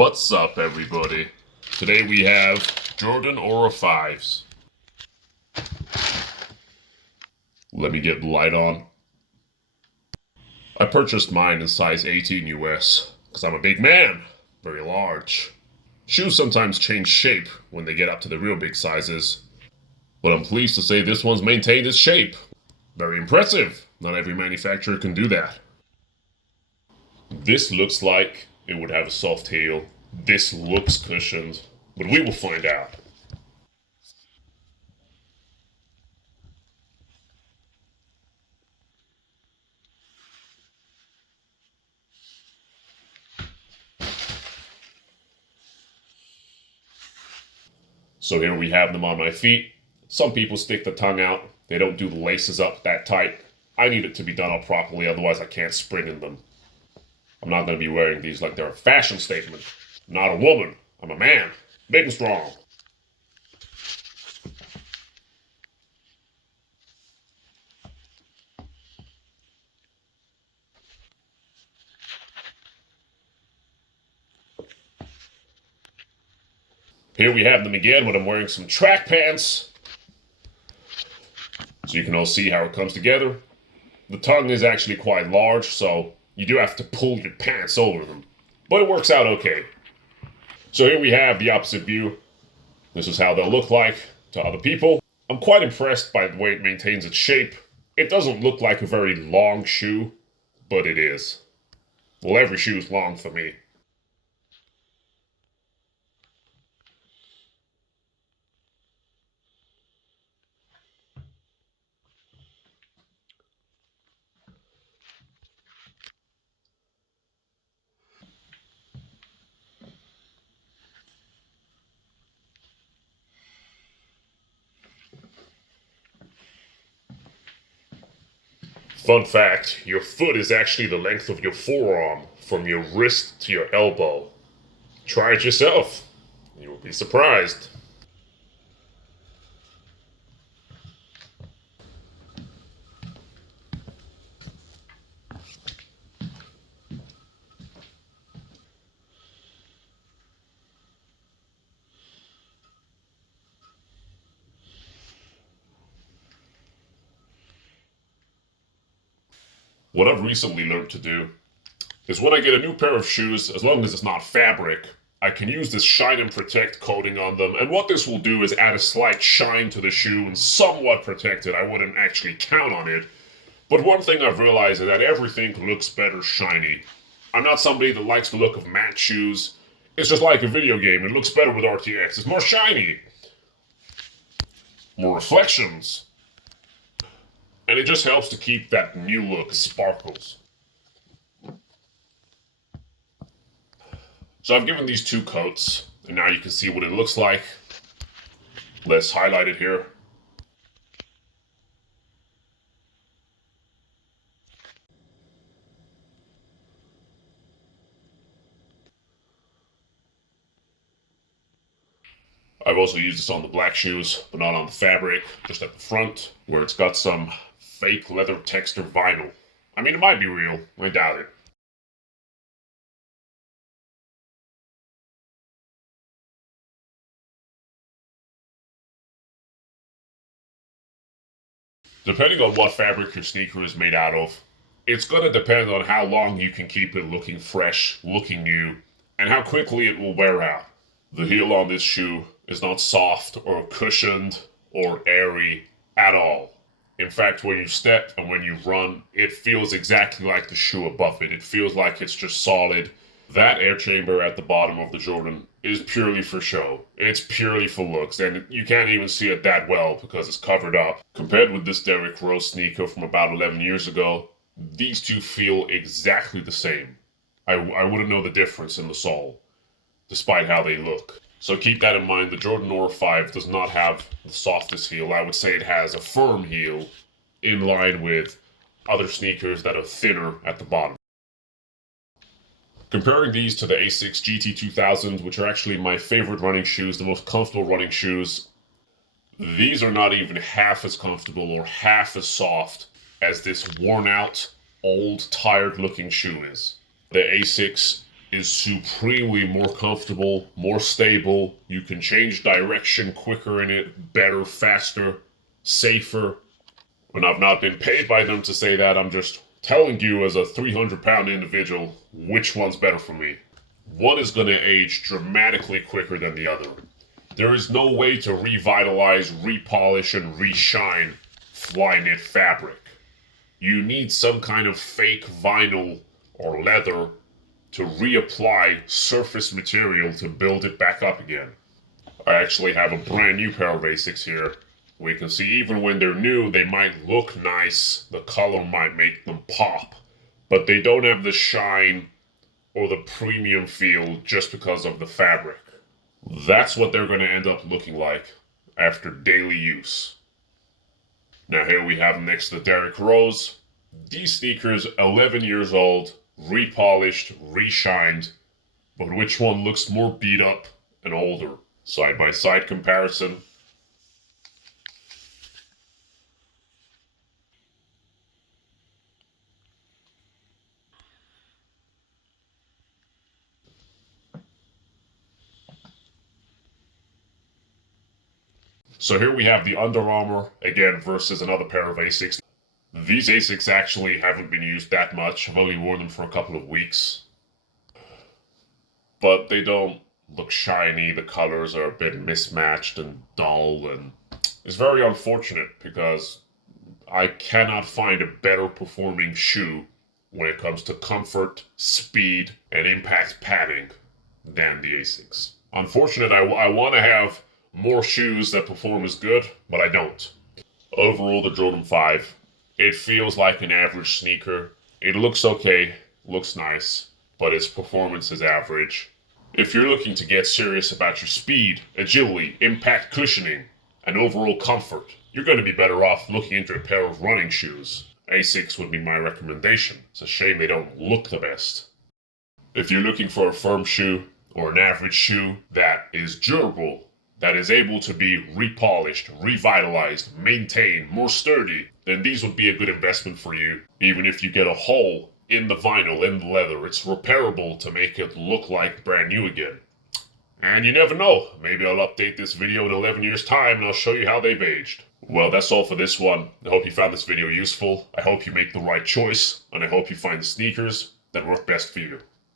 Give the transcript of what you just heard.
What's up, everybody? Today we have Jordan Aura 5s. Let me get the light on. I purchased mine in size 18 US, because I'm a big man, very large. Shoes sometimes change shape when they get up to the real big sizes, but I'm pleased to say this one's maintained its shape. Very impressive. Not every manufacturer can do that. This looks like it would have a soft heel. This looks cushioned, but we will find out. So here we have them on my feet. Some people stick the tongue out. They don't do the laces up that tight. I need it to be done up properly, otherwise I can't spring in them. I'm not going to be wearing these like they're a fashion statement. I'm not a woman. I'm a man. Big and strong. Here we have them again when I'm wearing some track pants. So you can all see how it comes together. The tongue is actually quite large, so you do have to pull your pants over them. But it works out okay. So here we have the opposite view. This is how they'll look like to other people. I'm quite impressed by the way it maintains its shape. It doesn't look like a very long shoe, but it is. Well, every shoe is long for me. Fun fact, your foot is actually the length of your forearm, from your wrist to your elbow. Try it yourself. You will be surprised. What I've recently learned to do is when I get a new pair of shoes, as long as it's not fabric, I can use this shine and protect coating on them, and what this will do is add a slight shine to the shoe and somewhat protect it. I wouldn't actually count on it, but one thing I've realized is that everything looks better shiny. I'm not somebody that likes the look of matte shoes. It's just like a video game. It looks better with RTX. It's more shiny. More reflections. And it just helps to keep that new look, sparkles. So I've given these two coats, and now you can see what it looks like. Let's highlight it here. I've also used this on the black shoes, but not on the fabric, just at the front, where it's got some fake leather texture vinyl. I mean, it might be real, I doubt it. Depending on what fabric your sneaker is made out of, it's going to depend on how long you can keep it looking fresh, looking new, and how quickly it will wear out. The heel on this shoe is not soft or cushioned or airy at all. In fact, when you step and when you run, it feels exactly like the shoe above it. It feels like it's just solid. That air chamber at the bottom of the Jordan is purely for show. It's purely for looks, and you can't even see it that well because it's covered up. Compared with this Derek Rose sneaker from about 11 years ago, these two feel exactly the same. I wouldn't know the difference in the sole, despite how they look. So keep that in mind. The Jordan Aura 5 does not have the softest heel. I would say it has a firm heel in line with other sneakers that are thinner at the bottom. Comparing these to the Asics GT 2000, which are actually my favorite running shoes, the most comfortable running shoes, these are not even half as comfortable or half as soft as this worn out, old, tired looking shoe is. The Asics is supremely more comfortable, more stable. You can change direction quicker in it, better, faster, safer. And I've not been paid by them to say that. I'm just telling you as a 300-pound individual which one's better for me. One is going to age dramatically quicker than the other. There is no way to revitalize, repolish, and reshine fly knit fabric. You need some kind of fake vinyl or leather to reapply surface material to build it back up again. I actually have a brand new pair of Asics here. We can see even when they're new, they might look nice, the color might make them pop, but they don't have the shine or the premium feel just because of the fabric. That's what they're going to end up looking like after daily use. Now here we have next the Derek Rose. These sneakers, 11 years old, repolished, reshined, but which one looks more beat up and older? Side by side comparison. So here we have the Under Armour, again, versus another pair of Asics. These Asics actually haven't been used that much. I've only worn them for a couple of weeks. But they don't look shiny. The colors are a bit mismatched and dull. And it's very unfortunate because I cannot find a better performing shoe when it comes to comfort, speed, and impact padding than the Asics. Unfortunate, I want to have more shoes that perform as good, but I don't. Overall, the Jordan 5, it feels like an average sneaker. It looks okay, looks nice, but its performance is average. If you're looking to get serious about your speed, agility, impact cushioning, and overall comfort, you're going to be better off looking into a pair of running shoes. Asics would be my recommendation. It's a shame they don't look the best. If you're looking for a firm shoe or an average shoe that is durable, that is able to be repolished, revitalized, maintained, more sturdy, then these would be a good investment for you. Even if you get a hole in the vinyl, in the leather, it's repairable to make it look like brand new again. And you never know, maybe I'll update this video in 11 years' time and I'll show you how they've aged. Well, that's all for this one. I hope you found this video useful. I hope you make the right choice, and I hope you find the sneakers that work best for you.